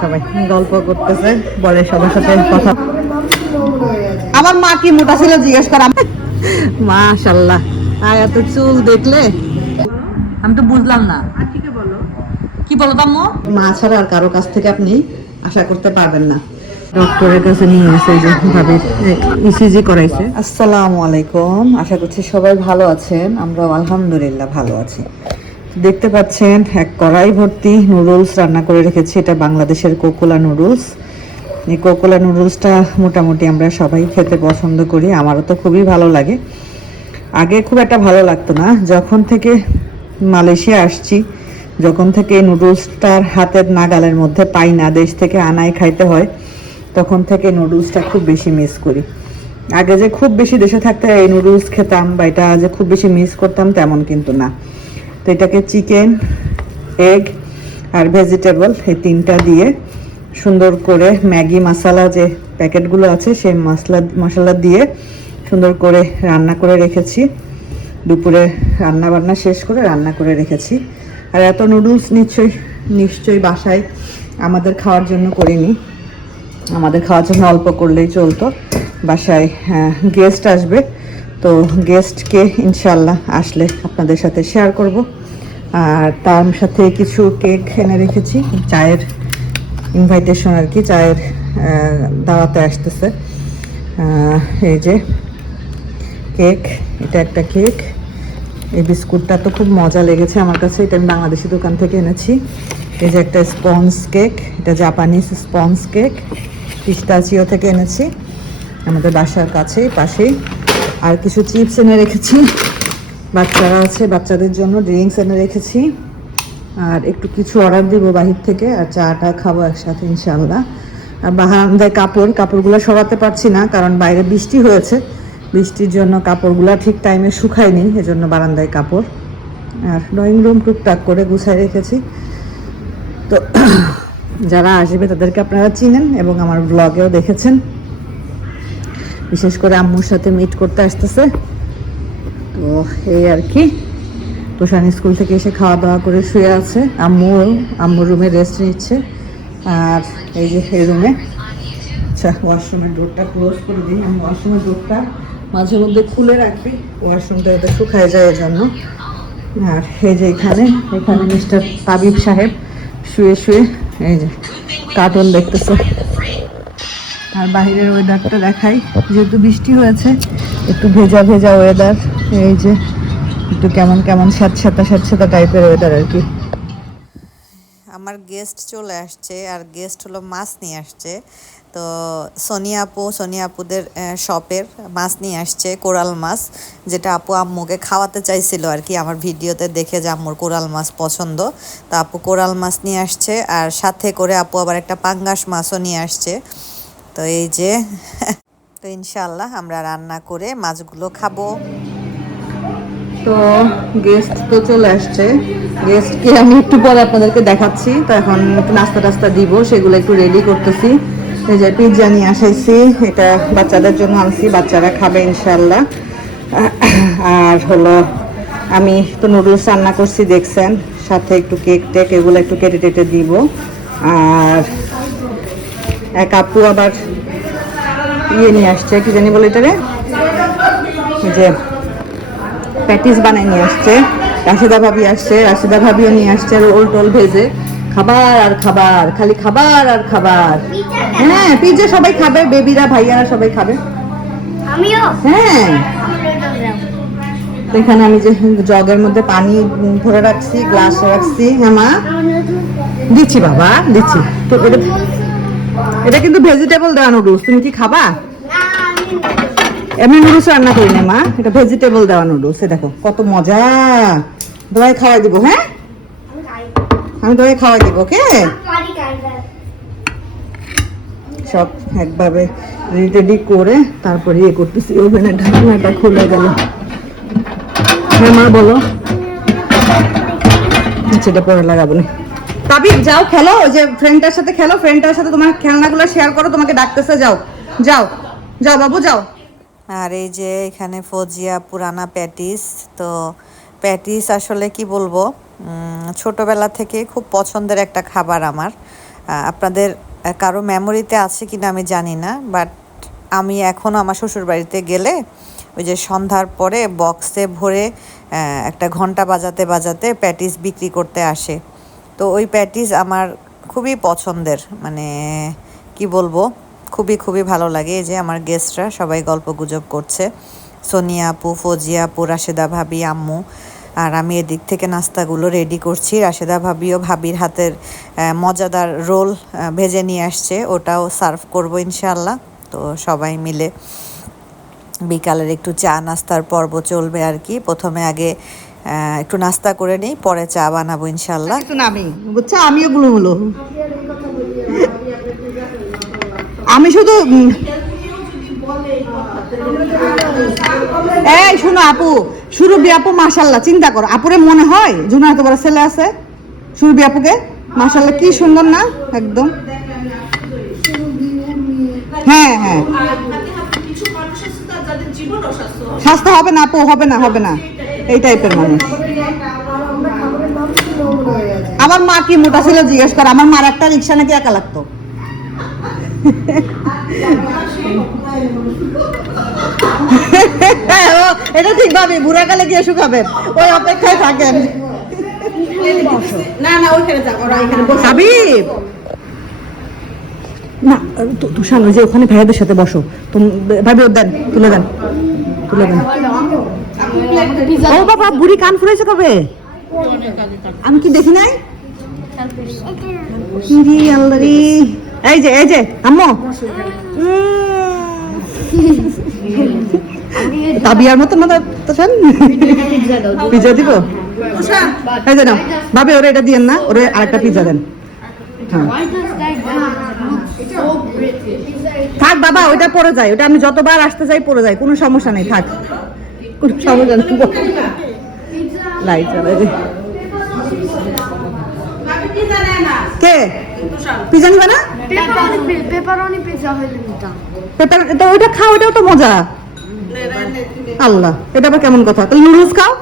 সবাই গল্প করতেছে, বলে সবার সাথে কথা। আমার মা কি মোটা ছিল জিজ্ঞেস করা এত চুল দেখলে। আমি তো বুঝলাম না। কি বলো মা ছাড়া আর কারও কাছ থেকে আপনি আশা করতে পারবেন না। ডক্টরের করাইছে। আসসালামু আলাইকুম। আশা করছি সবাই ভালো আছেন। আমরাও আলহামদুলিল্লাহ ভালো আছি। দেখতে পাচ্ছেন, এক কড়াই ভর্তি নুডলস রান্না করে রেখেছি। এটা বাংলাদেশের কোকোলা নুডলস এই কোকোলা নুডলসটা মোটামুটি আমরা সবাই খেতে পছন্দ করি। আমারও তো খুবই ভালো লাগে। আগে খুব একটা ভালো লাগতো না। যখন থেকে মালয়েশিয়া আসছি, যখন থেকে নুডলসটার হাতের নাগালের মধ্যে পাই না, দেশ থেকে আনাই খাইতে হয়, তখন থেকে নুডলসটা খুব বেশি মিস করি। আগে যে খুব বেশি দেশে থাকতে এই নুডলস খেতাম বা এটা যে খুব বেশি মিস করতাম তেমন কিন্তু না। তো এটাকে চিকেন, এগ আর ভেজিটেবল এই তিনটা দিয়ে সুন্দর করে ম্যাগি মশলা যে প্যাকেটগুলো আছে, সেই মশলা মশলা দিয়ে সুন্দর করে রান্না করে রেখেছি। দুপুরে রান্না বান্না শেষ করে রান্না করে রেখেছি। আর এত নুডলস নিশ্চয়ই নিশ্চয়ই বাসায় আমাদের খাওয়ার জন্য করিনি। আমাদের খাওয়ার জন্য অল্প করলেই চলতো। বাসায় গেস্ট আসবে। তো গেস্টকে ইনশাল্লাহ আসলে আপনাদের সাথে শেয়ার করব। আর তার সাথে কিছু কেক এনে রেখেছি, চায়ের ইনভাইটেশন আর কি, চায়ের দাওয়াতে আসতেছে। এই যে কেক এটা একটা কেক এই বিস্কুটটা তো খুব মজা লেগেছে আমার কাছে, এটা আমি বাংলাদেশি দোকান থেকে এনেছি। এই যে একটা স্পঞ্জ কেক এটা জাপানিজ স্পঞ্জ কেক পিস্তাচিও থেকে এনেছি, আমাদের বাসার কাছেই, পাশেই। আর কিছু চিপস এনে রেখেছি। বাচ্চারা আছে, বাচ্চাদের জন্য ড্রিঙ্কস এনে রেখেছি। আর একটু কিছু অর্ডার দিব বাহির থেকে, আর চাটা খাব একসাথে ইনশাল্লাহ আর বারান্দায় কাপড়, কাপড়গুলো সরাতে পারছি না, কারণ বাইরে বৃষ্টি হয়েছে। বৃষ্টির জন্য কাপড়গুলো ঠিক টাইমে শুকায়নি, এজন্য বারান্দায় কাপড়। আর ড্রয়িং রুম টুকটাক করে গুছাই রেখেছি। তো যারা আসবে তাদেরকে আপনারা চিনেন এবং আমার ব্লগেও দেখেছেন। বিশেষ করে আম্মুর সাথে মিট করতে আসতেছে। তো এই আর কি। তোষান স্কুল থেকে এসে খাওয়া দাওয়া করে শুয়ে আছে। আম্মু, আম্মুর রুমে রেস্ট নিচ্ছে। আর এই যে এই রুমে। আচ্ছা ওয়াশরুমের ডোরটা ক্লোজ করে দিই। আমি ওয়াশরুমের ডোরটা মাঝে মধ্যে খুলে রাখি। ওয়াশরুমটা এটা শুকায় যায় জন্য আর এই যে এখানে এখানে মিস্টার তাবিব সাহেব শুয়ে শুয়ে এই যে কার্টুন দেখতেছে। আর বাইরের ওয়েদারটা দেখাই। যেহেতু বৃষ্টি হয়েছে, একটু ভেজা ভেজা ওয়েদার এই যে একটু কেমন কেমন স্যাঁতস্যাঁতা স্যাঁতস্যাঁতা টাইপের ওয়েদার আর কি। আমার গেস্ট চলে আসছে, আর গেস্ট হলো মাছ নিয়ে আসছে। তো সোনিয়া আপু সোনিয়া আপুদের শপের মাছ নিয়ে আসছে, কোরাল মাছ, যেটা আপু আম্মুকে খাওয়াতে চাইছিল আর কি। আমার ভিডিওতে দেখে যে আম্মুর কোরাল মাছ পছন্দ। তো আপু কোরাল মাছ নিয়ে আসছে, আর সাথে করে আপু আবার একটা পাঙ্গাস মাছও নিয়ে আসছে। তো এই যে, তো ইনশাল্লাহ আমরা রান্না করে মাছগুলো খাব। তো গেস্ট তো চলে আসছে। গেস্টকে আমি একটু পরে আপনাদেরকে দেখাচ্ছি। তো এখন একটু নাস্তা টাস্তা দিব, সেগুলো একটু রেডি করতেছি। এই যে পিৎজা নিয়ে আসাইছি, এটা বাচ্চাদের জন্য আনছি, বাচ্চারা খাবে ইনশাল্লাহ আর হলো, আমি তো নুডলস রান্না করছি, দেখছেন, সাথে একটু কেক টেক এগুলো একটু কেটে টেটে দিব। আর এক আপু আবার ইয়ে নিয়ে আসছে কি জানি বলে এটারে যে প্যাটিস বানাই নিয়ে আসছে রাশিদা ভাবি আসছে রাশিদা ভাবিও নিয়ে আসছে রোল টোল ভেজে খাবার আর খাবার খালি খাবার আর খাবার। হ্যাঁ পিৎজা সবাই খাবে বেবিরা ভাইয়ারা সবাই খাবে। আমিও। হ্যাঁ। এখানে আমি যে জগের মধ্যে পানি ভরে রাখছি গ্লাস রাখছি। হ্যাঁ মা? দিচ্ছি বাবা দিচ্ছি। তো এটা এটা কিন্তু ভেজিটেবল দেওয়া নুডলস তুমি কি খাবা? এমনি নুডলস রান্না করি না, মা। এটা ভেজিটেবল দেওয়া নুডলস দেখো, কত মজা। তোমায় খাওয়াই দিব হ্যাঁ? আমি তোমায় খাওয়াই দিব, ওকে? সব একভাবে রেডি করে তারপরে ইয়ে করতেছি। ওভেনের ঢাকনাটা খুলে গেল। হ্যাঁ মা, বলো। সেটা পরে লাগাবো না। তাবিব, যাও, খেলো যে ফ্রেন্ডটার সাথে খেলো ফ্রেন্ডটার সাথে তোমার খেলনাগুলো শেয়ার করো, তোমাকে ডাকতেছে, যাও যাও যাও বাবু, যাও। আর এই যে এখানে ফজিয়া পুরানা প্যাটিস, তো প্যাটিস আসলে কি বলব ছোটবেলা থেকে খুব পছন্দের একটা খাবার আমার। আপনাদের কারও মেমোরিতে আছে কিনা আমি জানি না বাট আমি এখনও আমার শ্বশুরবাড়িতে গেলে ওই যে সন্ধ্যার পরে বক্সে ভরে একটা ঘণ্টা বাজাতে বাজাতে প্যাটিস বিক্রি করতে আসে। তো ওই প্যাটিস আমার খুবই পছন্দের মানে কি বলব, খুবই খুবই ভালো লাগে এই যে আমার গেস্টরা সবাই গল্প গুজব করছে। সোনিয়া আপু, ফজিয়া আপু, রাশেদা ভাবি, আম্মু। আর আমি এদিক থেকে নাস্তাগুলো রেডি করছি। রাশেদা ভাবিও ভাবির হাতের মজাদার রোল ভেজে নিয়ে আসছে। ওটাও সার্ভ করব ইনশাল্লাহ তো সবাই মিলে বিকালের একটু চা নাস্তার পর্ব চলবে আর কি। প্রথমে আগে একটু নাস্তা করে নিই পরে চা বানাবো ইনশাল্লাহ আমি বুঝছ? আমিও গুলুমুলু। আমি শুধু এই শুনো আপু সুরভি আপু মাশাল্লাহ চিন্তা করো। আপুরে মনে হয় জুনা এত বড় ছেলে আছে? সুরভি আপুকে? মাশাল্লাহ কি সুন্দর না? একদম। হ্যাঁ হ্যাঁ। স্বাস্থ্য হবে না আপু হবে না হবে না। এই টাইপের মানুষ। আমার মা কি মোটা ছিল জিজ্ঞেস কর আমার মার একটা রিক্সা নাকি একা লাগতো? হ্যাঁ, এটা ঠিক ভাবে বুড়া কালে গিয়ে শুকাবেন ওই অপেক্ষায় থাকেন। না না ওইখানে যাক ওরা এখানে বসে। হাবিব না তুষার ওই যে ওখানে ভাইয়াদের সাথে বসো। তুমি ভাবি ওর দেন তুলে দেন তুলে দেন। ও বাবা, বুড়ি কান ফুরেছে কবে? আমি কি দেখি নাই? এই যে এই যে, আম্মু। তাবিয়ার মতো না তোষান পিজা দিব? এই যে নাও। ভাবে, ওরে এটা দিয়েন না, ওরে আরেকটা পিজা দেন। হ্যাঁ। থাক বাবা, ওইটা পরে যায়। ওটা আমি যতবার আসতে যাই পরে যাই কোনো সমস্যা নেই, থাক। কোনো সমস্যা নেই লাইট চালাই কে? পিজা নিবে না? Pepperoni, pepperoni হইলে নিতাম পেপার তো ওইটা খাও ওটাও তো মজা। আল্লাহ এটা আবার কেমন কথা? তাহলে নুডলস খাও?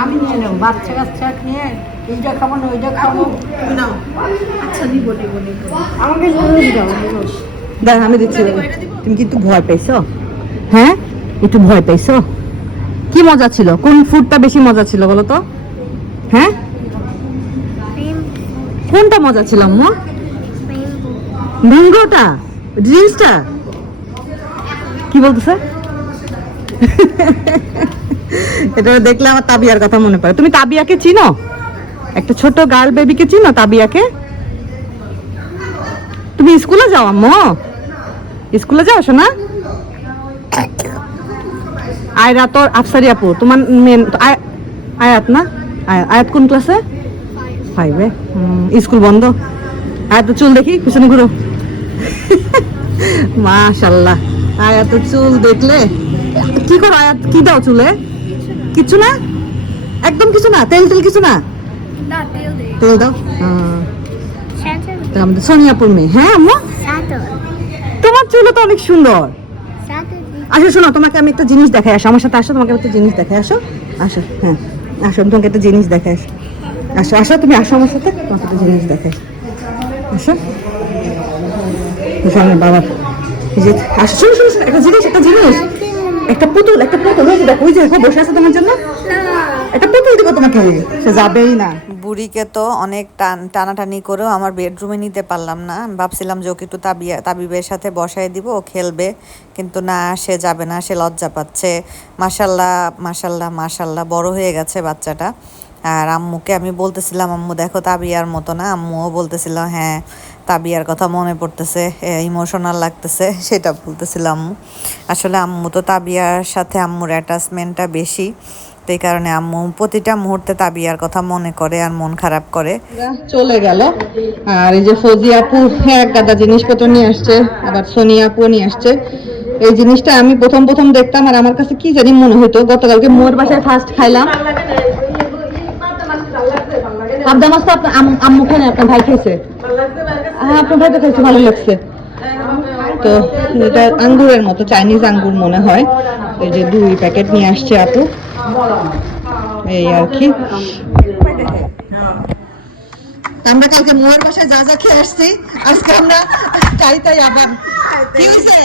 আমি নিয়ে নেব বাচ্চা কাচ্চা নিয়ে এইটা খাব না ওইটা খাব। আমাকে নুডলস দাও নুডলস। দেখ আমি দিচ্ছি। তুমি কিন্তু ভয় পাইছো? হ্যাঁ? একটু ভয় পাইছো? কি মজা ছিল? কোন ফুডটা বেশি মজা ছিল বলো তো? হ্যাঁ? কোনটা মজা ছিল আম্মু? ম্যাঙ্গোটা? ড্রিঙ্কসটা কি বলতেছে? এটা দেখলে আমার তাবিয়ার কথা মনে পড়ে। তুমি তাবিয়াকে চিনো? একটা ছোট গার্ল বেবিকে চিনো তাবিয়াকে? তুমি স্কুলে যাও আম্মু। স্কুলে যাও শোনা আয়রা তোর আফসারি আপু তোমার মেন আয়াত না? আয়া- আয়াত কোন ক্লাসে ফাইভে স্কুল বন্ধ। আয়াত চুল দেখি পিছনে ঘুরো। মাশাল্লাহ। আয়াত চুল দেখলে? কি করো আয়াত? কি দাও চুলে? কিছু না? একদম কিছু না? তেল তেল কিছু না? তেল দাও? হ্যাঁ। আমাদের সোনিয়াপুর মেয়ে। হ্যাঁ আম্মু? তোমার চুলও তো অনেক সুন্দর আসো শোনো তোমাকে আমি একটা জিনিস দেখাই আসো আমার সাথে আসো তোমাকে একটা জিনিস দেখাই আসো আসো হ্যাঁ আসো আমি তোমাকে একটা জিনিস দেখাই আসো আসো আসো তুমি আসো আমার সাথে তোমাকে একটা জিনিস দেখাই আসো সামনে বাবা আসো শোনো শোনো শোনো, একটা জিনিস একটা জিনিস একটা পুতুল একটা পুতুল ওই দেখো ওই যে দেখো বসে আছে তোমার জন্য একটা পুতুল দিব তোমাকে। সে যাবেই না। বুড়িকে তো অনেক টান টানাটানি করেও আমার বেডরুমে নিতে পারলাম না। ভাবছিলাম যে ওকে একটু তাবিয়া তাবিবের সাথে বসায় দিব ও খেলবে। কিন্তু না সে যাবে না সে লজ্জা পাচ্ছে। মাসাল্লাহ মাসাল্লাহ মাসাল্লাহ বড় হয়ে গেছে বাচ্চাটা। আর আম্মুকে আমি বলতেছিলাম আম্মু দেখো তাবিয়ার মতো না? আম্মুও বলতেছিল হ্যাঁ তাবিয়ার কথা মনে পড়তেছে ইমোশনাল লাগতেছে। সেটা বলতেছিলাম আম্মু। আসলে আম্মু তো তাবিয়ার সাথে আম্মুর অ্যাটাচমেন্টটা বেশি। তো এই কারণে আম্মু প্রতিটা মুহূর্তে তাবিয়ার কথা মনে করে আর মন খারাপ করে। চলে গেল। আর এই যে ফৌজি আপু এক গাদা জিনিসপত্র নিয়ে আসছে আবার সোনিয়া আপু নিয়ে আসছে। এই জিনিসটা আমি প্রথম প্রথম দেখতাম আর আমার কাছে কি জানি মনে হতো গতকালকে মোর বাসায় ফার্স্ট খাইলাম। পাবদা মাছ তো আম্মু খায় না, আপনার ভাই খেয়েছে হ্যাঁ আপনার ভাই তো খেয়েছে ভালো লাগছে। তো এটা আঙ্গুরের মতো চাইনিজ আঙ্গুর মনে হয়। এই যে দুই প্যাকেট নিয়ে আসছে আপু। এই আর কি। আমরা কালকে মোয়ার বাসায় যা যা খেয়ে আসছি আজকে আমরা তাই তাই আবার। কি হয়েছে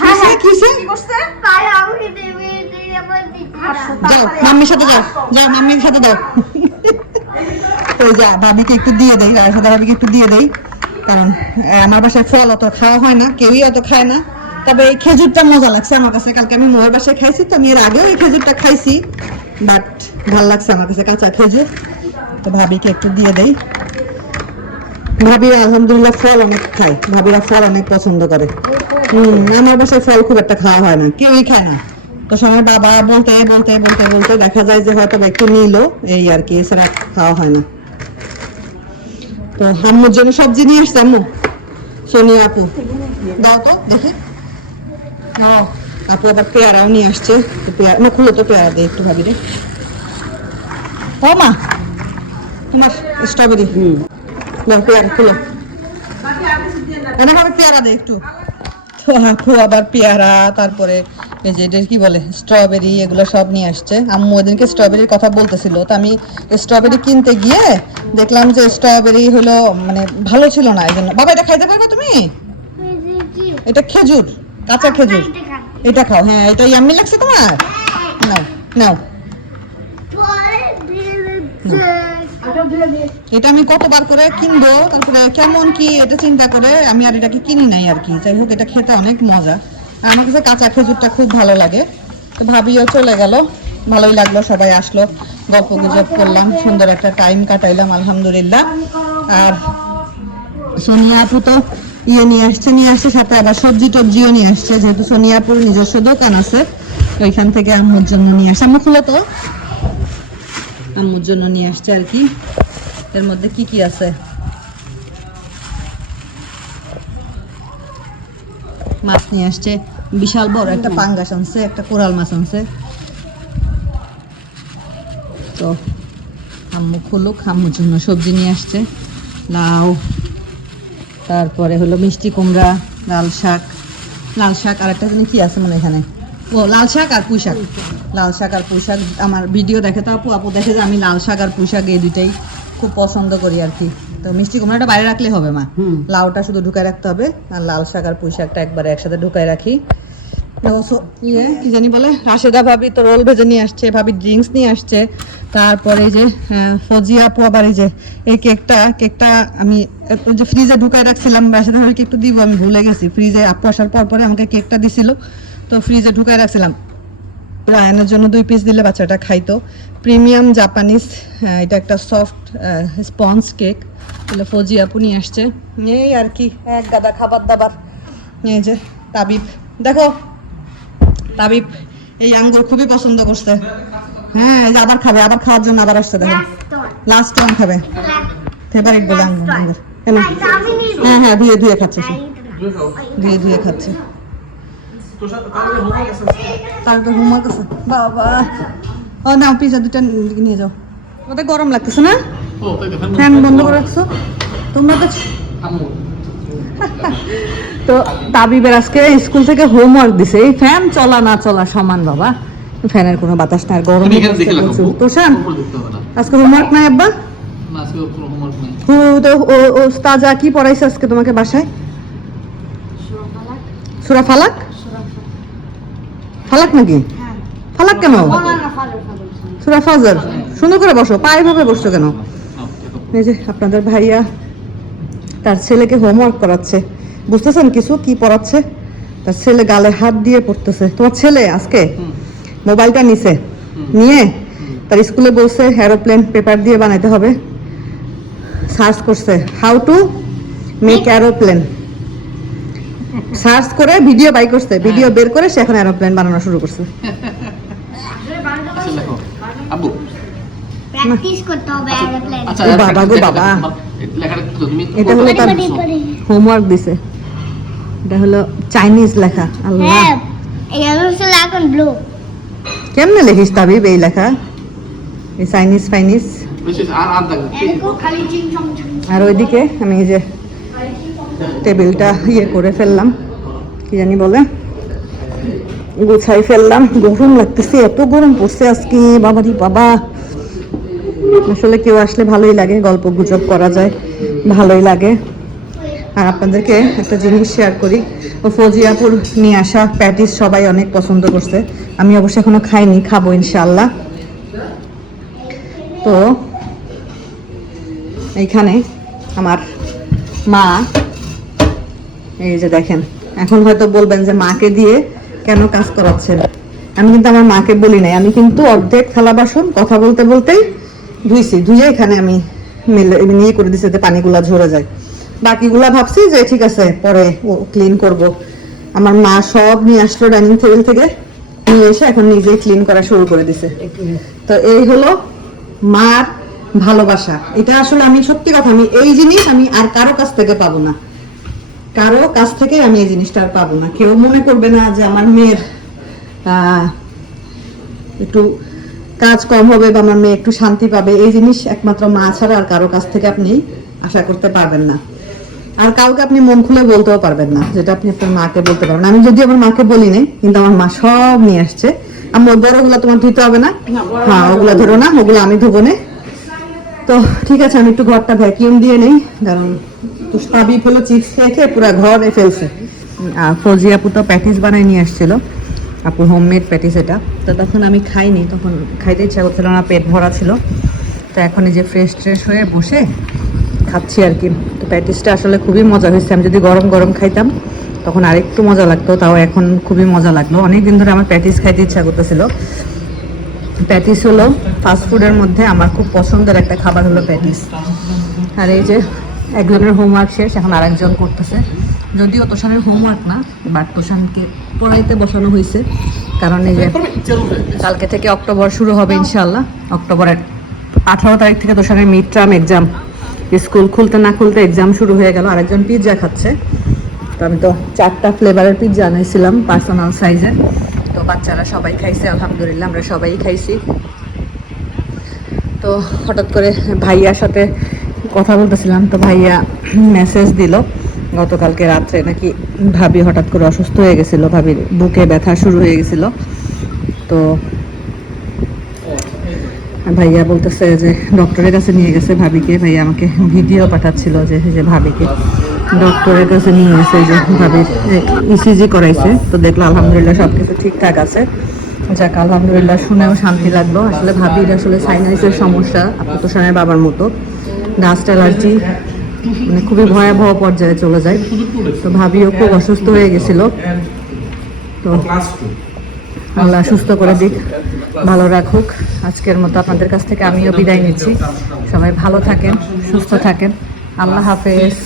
হ্যাঁ, যাও মাম্মির সাথে যাও। যাও মাম্মির সাথে যাও। তো যা ভাবিকে একটু দিয়ে ভাবিকে একটু দিয়ে দেই। কারণ আমার বাসায় ফল অত খাওয়া হয় না কেউই অত খায় না। তবে এই খেজুরটা মজা লাগছে আমার কাছে। কালকে আমি মোয়ের বাসায় খাইছি, তো আমি এর আগেও এই খেজুরটা খাইছি বাট ভালো লাগছে আমার কাছে কাঁচা খেজুর। তো ভাবিকে একটু দিয়ে দেই। ভাবি আলহামদুলিল্লাহ ফল অনেক খায়, ভাবিরা ফল অনেক পছন্দ করে। হম, আমার বাসায় ফল খুব একটা খাওয়া হয় না, কেউই খায় না। তো সময় বাবা বলতে বলতে বলতে বলতে দেখা যায় যে হয়তো একটু নিল, এই আর কি, এছাড়া খাওয়া হয় না। তো আম্মুর জন্য সবজি নিয়ে আসছে আম্মু? সোনিয়া আপু। দাও তো, দেখি। ও আপু আবার পেয়ারাও নিয়ে আসছে। তো পেয়ারা না খুলো তো পেয়ারা দে একটু ভাবি রে ও মা তোমার স্ট্রবেরি দাও পেয়ারা খুলো। এনে পেয়ারা দে একটু। তো আপু আবার পেয়ারা তারপরে এই যে এটা কি বলে স্ট্রবেরি এগুলো সব নিয়ে আসছে। আম্মু ওদিনকে স্ট্রবেরির কথা বলতেছিল। তো আমি স্ট্রবেরি কিনতে গিয়ে দেখলাম যে স্ট্রবেরি হলো মানে ভালো ছিল না এই জন্য। বাবা এটা খাইতে পারবে তুমি? এটা খেজুর। কাঁচা খেজুর। এটা খাও। হ্যাঁ এটা ইয়াম্মি লাগছে তোমার? নাও নাও। এটা আমি কতবার করে কিনবো? তারপরে কেমন কি এটা চিন্তা করে আমি আর এটাকে কিনি নাই আর কি। যাই হোক এটা খেতে অনেক মজা। আর আমার কাছে কাঁচা খেজুরটা খুব ভালো লাগে। তো ভাবিও চলে গেল। ভালোই লাগল সবাই আসলো গল্প গুজব করলাম সুন্দর একটা টাইম কাটাইলাম আলহামদুলিল্লাহ। আর সোনিয়া আপু তো ইয়ে নিয়ে আসছে নিয়ে আসছে, সাথে আবার সবজি টবজিও নিয়ে আসছে, যেহেতু সোনিয়া আপুর নিজস্ব দোকান আছে ওইখান থেকে আম্মুর জন্য নিয়ে আসছে। আম্মু খুলে তো। আম্মুর জন্য নিয়ে আসছে আর কি। এর মধ্যে কি কি আছে? মাছ নিয়ে আসছে। বিশাল বড় একটা পাঙ্গাস আনছে, একটা কোরাল মাছ আনছে। তো আম্মু খুলুক, আম্মুর জন্য সবজি নিয়ে আসছে। লাউ তারপরে হলো মিষ্টি কুমড়া লাল শাক। লাল শাক আর একটা জিনিস কি আছে মানে এখানে? ও লাল শাক আর পুঁই শাক। লাল শাক আর পুঁই শাক আমার ভিডিও দেখে তো আপু আপু দেখে যে আমি লাল শাক আর পুঁই শাক এই দুইটাই খুব পছন্দ করি আর কি। তো মিষ্টি কুমড়াটা বাইরে রাখলে হবে মা। লাউটা শুধু ঢুকায় রাখতে হবে আর লাল শাক আর পুঁই শাকটা একবারে একসাথে ঢুকায় রাখি। ইয়ে কি জানি বলে? রাশেদা ভাবি তো রোল ভেজে নিয়ে আসছে, ভাবি ড্রিঙ্কস নিয়ে আসছে। তারপরে যে ফজিয়া আপু আবার এই যে, এই কেকটা কেকটা আমি যে ফ্রিজে ঢুকায় রাখছিলাম, রাশেদা ভাবিকে একটু দিব, আমি ভুলে গেছি। ফ্রিজে আপু আসার পর পরে আমাকে কেকটা দিছিল, তো ফ্রিজে ঢুকায় রাখছিলাম। রায়নের জন্য দুই পিস দিলে বাচ্চাটা খাইতো। প্রিমিয়াম জাপানিজ এটা একটা সফট স্পঞ্জ কেক এগুলো ফজি আপু নিয়ে আসছে। এই আর কি, এক গাদা খাবার দাবার। এই যে, তাবিব। দেখো তাবিব এই আঙ্গুর খুবই পছন্দ করছে। হ্যাঁ এই আবার খাবে আবার খাওয়ার জন্য আবার আসছে দেখো লাস্ট টাইম খাবে। ফেভারিট বলে আঙ্গুর আঙ্গুর। হ্যাঁ হ্যাঁ ধুয়ে ধুয়ে খাচ্ছে সে। ধুয়ে ধুয়ে খাচ্ছে। তার তো হোমওয়ার্ক আছে বাবা। ও নাও পিজা দুটা নিয়ে যাও। ওটা গরম লাগতেছে না? ফ্যান বন্ধ করে রাখছো? তোমরা তো তো তাবিবের আজকে স্কুল থেকে হোমওয়ার্ক দিছে। এই ফ্যান চলা না চলা সমান বাবা। ফ্যানের কোনো বাতাস না আর গরম তোষান আজকে হোমওয়ার্ক নাই আব্বা তো ও তাজা কি পড়াইছে আজকে তোমাকে বাসায়? সুরা ফালাক? ফালাক নাকি? ফালাক কেন? সুরা ফাজার সুন্দর করে বসো পায়ে ভাবে বসছো কেন? এই যে আপনাদের ভাইয়া তার ছেলেকে হোমওয়ার্ক করাচ্ছে। বুঝতেছেন কিছু? কি পড়াচ্ছে? তার ছেলে গালে হাত দিয়ে পড়তেছে। তোমার ছেলে আজকে? মোবাইলটা নিছে। নিয়ে তার স্কুলে বলছে অ্যারোপ্লেন পেপার দিয়ে বানাইতে হবে। সার্চ করছে how to make aeroplane search করে ভিডিও বাই করছে। ভিডিও বের করে সে এখন এরোপ্লেন বানানো শুরু করছে। আচ্ছা আব্বু প্র্যাকটিস করতে হবে আচ্ছা বাবা গো বাবা। তুমি এটা হলো তার। হোমওয়ার্ক দিছে। এটা হলো চাইনিজ লেখা। আল্লাহ। হ্যাঁ কেমনে লিখিস তাবিব এই লেখা? এই চাইনিজ ফাইনিজ আর ওইদিকে আমি এই যে টেবিলটা ইয়ে করে ফেললাম। কি জানি বলে? গুছাই ফেললাম। গরম লাগতেছে এত গরম পড়ছে আজকে। বাবারি বাবা। আসলে কেউ আসলে ভালোই লাগে, গল্প গুজব করা যায়, ভালোই লাগে। আর আপনাদেরকে একটা জিনিস শেয়ার করি, ও ফজিয়াপুর নিয়ে আসা প্যাটিস সবাই অনেক পছন্দ করছে। আমি অবশ্য এখনও খাইনি, খাব ইনশাল্লাহ তো, এইখানে আমার মা, এই যে দেখেন, এখন হয়তো বলবেন যে মাকে দিয়ে কেন কাজ করাচ্ছেন? আমি কিন্তু আমার মাকে বলি নাই, আমি কিন্তু অর্ধেক থালা বাসন কথা বলতে বলতেই ধুইছি ধুয়ে এখানে আমি মিলে নিয়ে করে দিছি যাতে পানিগুলা ঝরে যায়। বাকিগুলা ভাবছি যে ঠিক আছে, পরে ও ক্লিন করব। আমার মা সব নিয়ে আসলো ডাইনিং টেবিল থেকে, নিয়ে এসে এখন নিজেই ক্লিন করা শুরু করে দিছে। তো এই হলো মার ভালোবাসা। এটা আসলে আমি সত্যি কথা, আমি এই জিনিস আমি আর কারও কাছ থেকে পাবো না। কারও কাছ থেকে আমি এই জিনিসটা আর পাবো না। কেউ মনে করবে না যে আমার মেয়ের একটু কাজ কম হবে বা আমার মেয়ে একটু শান্তি পাবে এই জিনিস একমাত্র মা ছাড়া আর কারও কাছ থেকে আপনি আশা করতে পারবেন না। আর কাউকে আপনি মন খুলে বলতেও পারবেন না যেটা আপনি আপনার মাকে বলতে পারবেন আমি যদি আমার মাকে বলি নাই কিন্তু আমার মা সব নিয়ে আসছে। আমার বড়গুলো তোমার ধুতে হবে না? হ্যাঁ ওগুলো ধরো না ওগুলো আমি ধুবো না। তো ঠিক আছে আমি একটু ঘরটা ভ্যাকিউম দিয়ে নেই কারণ তুস্তাবি হলো চিপস খেয়ে খেয়ে পুরো ঘরে ফেলছে। আর ফৌজি আপু তো প্যাটিস বানাই নিয়ে আসছিল। আপু হোমমেড প্যাটিস এটা। তো তখন আমি খাইনি, তখন খাইতে ইচ্ছা করছিল না, পেট ভরা ছিল। তো এখন এই যে ফ্রেশ ট্রেশ হয়ে বসে খাচ্ছি আর কি। তো প্যাটিসটা আসলে খুবই মজা হয়েছে। আমি যদি গরম গরম খাইতাম, তখন আরেকটু মজা লাগতো, তাও এখন খুবই মজা লাগল। অনেক দিন ধরে আমার প্যাটিস খাইতে ইচ্ছা করতেছিল। প্যাটিস হলো ফাস্ট ফুডের মধ্যে আমার খুব পছন্দের একটা খাবার হলো প্যাটিস আর এই যে একজনের হোমওয়ার্ক শেষ, এখন আরেকজন করতেছে। যদিও তোষানের হোমওয়ার্ক না বাট তোষানকে পড়াইতে বসানো হয়েছে কারণ এই যে কালকে থেকে অক্টোবর শুরু হবে ইনশাল্লাহ অক্টোবরের আঠারো তারিখ থেকে তোষানের মিড টার্ম এক্সাম স্কুল খুলতে না খুলতে এক্সাম শুরু হয়ে গেল। আরেকজন পিৎজা খাচ্ছে। তো আমি তো চারটা ফ্লেভারের পিৎজা আনাইছিলাম পার্সোনাল সাইজের তো বাচ্চারা সবাই খাইছে, আলহামদুলিল্লাহ, আমরা সবাই খাইছি। তো হঠাৎ করে ভাইয়ার সাথে কথা বলতেছিলাম। তো ভাইয়া মেসেজ দিল। গতকালকে রাত্রে নাকি ভাবি হঠাৎ করে অসুস্থ হয়ে গেছিল, ভাবির বুকে ব্যথা শুরু হয়ে গেছিল। তো ভাইয়া বলতেছে যে ডক্টরের কাছে নিয়ে গেছে ভাবিকে, ভাইয়া আমাকে ভিডিও পাঠাচ্ছিল যে যে ভাবিকে ডক্টরের কাছে নিয়ে গেছে যে ভাবির ইসিজি করাইছে। তো দেখল আলহামদুলিল্লাহ সব কিছু ঠিকঠাক আছে। যাক, আলহামদুলিল্লাহ শুনেও শান্তি লাগল। আসলে ভাবির আসলে সাইনাইসের সমস্যা আপনি তো বাবার মতো। ডাস্ট অ্যালার্জি মানে খুবই ভয়াবহ পর্যায়ে চলে যায়। তো ভাবিও খুব অসুস্থ হয়ে গেছিল। তো আল্লাহ সুস্থ করে দিক, ভালো রাখুক। আজকের মতো আপনাদের কাছ থেকে আমিও বিদায় নিচ্ছি। সবাই ভালো থাকেন, সুস্থ থাকেন। আল্লাহ হাফেজ।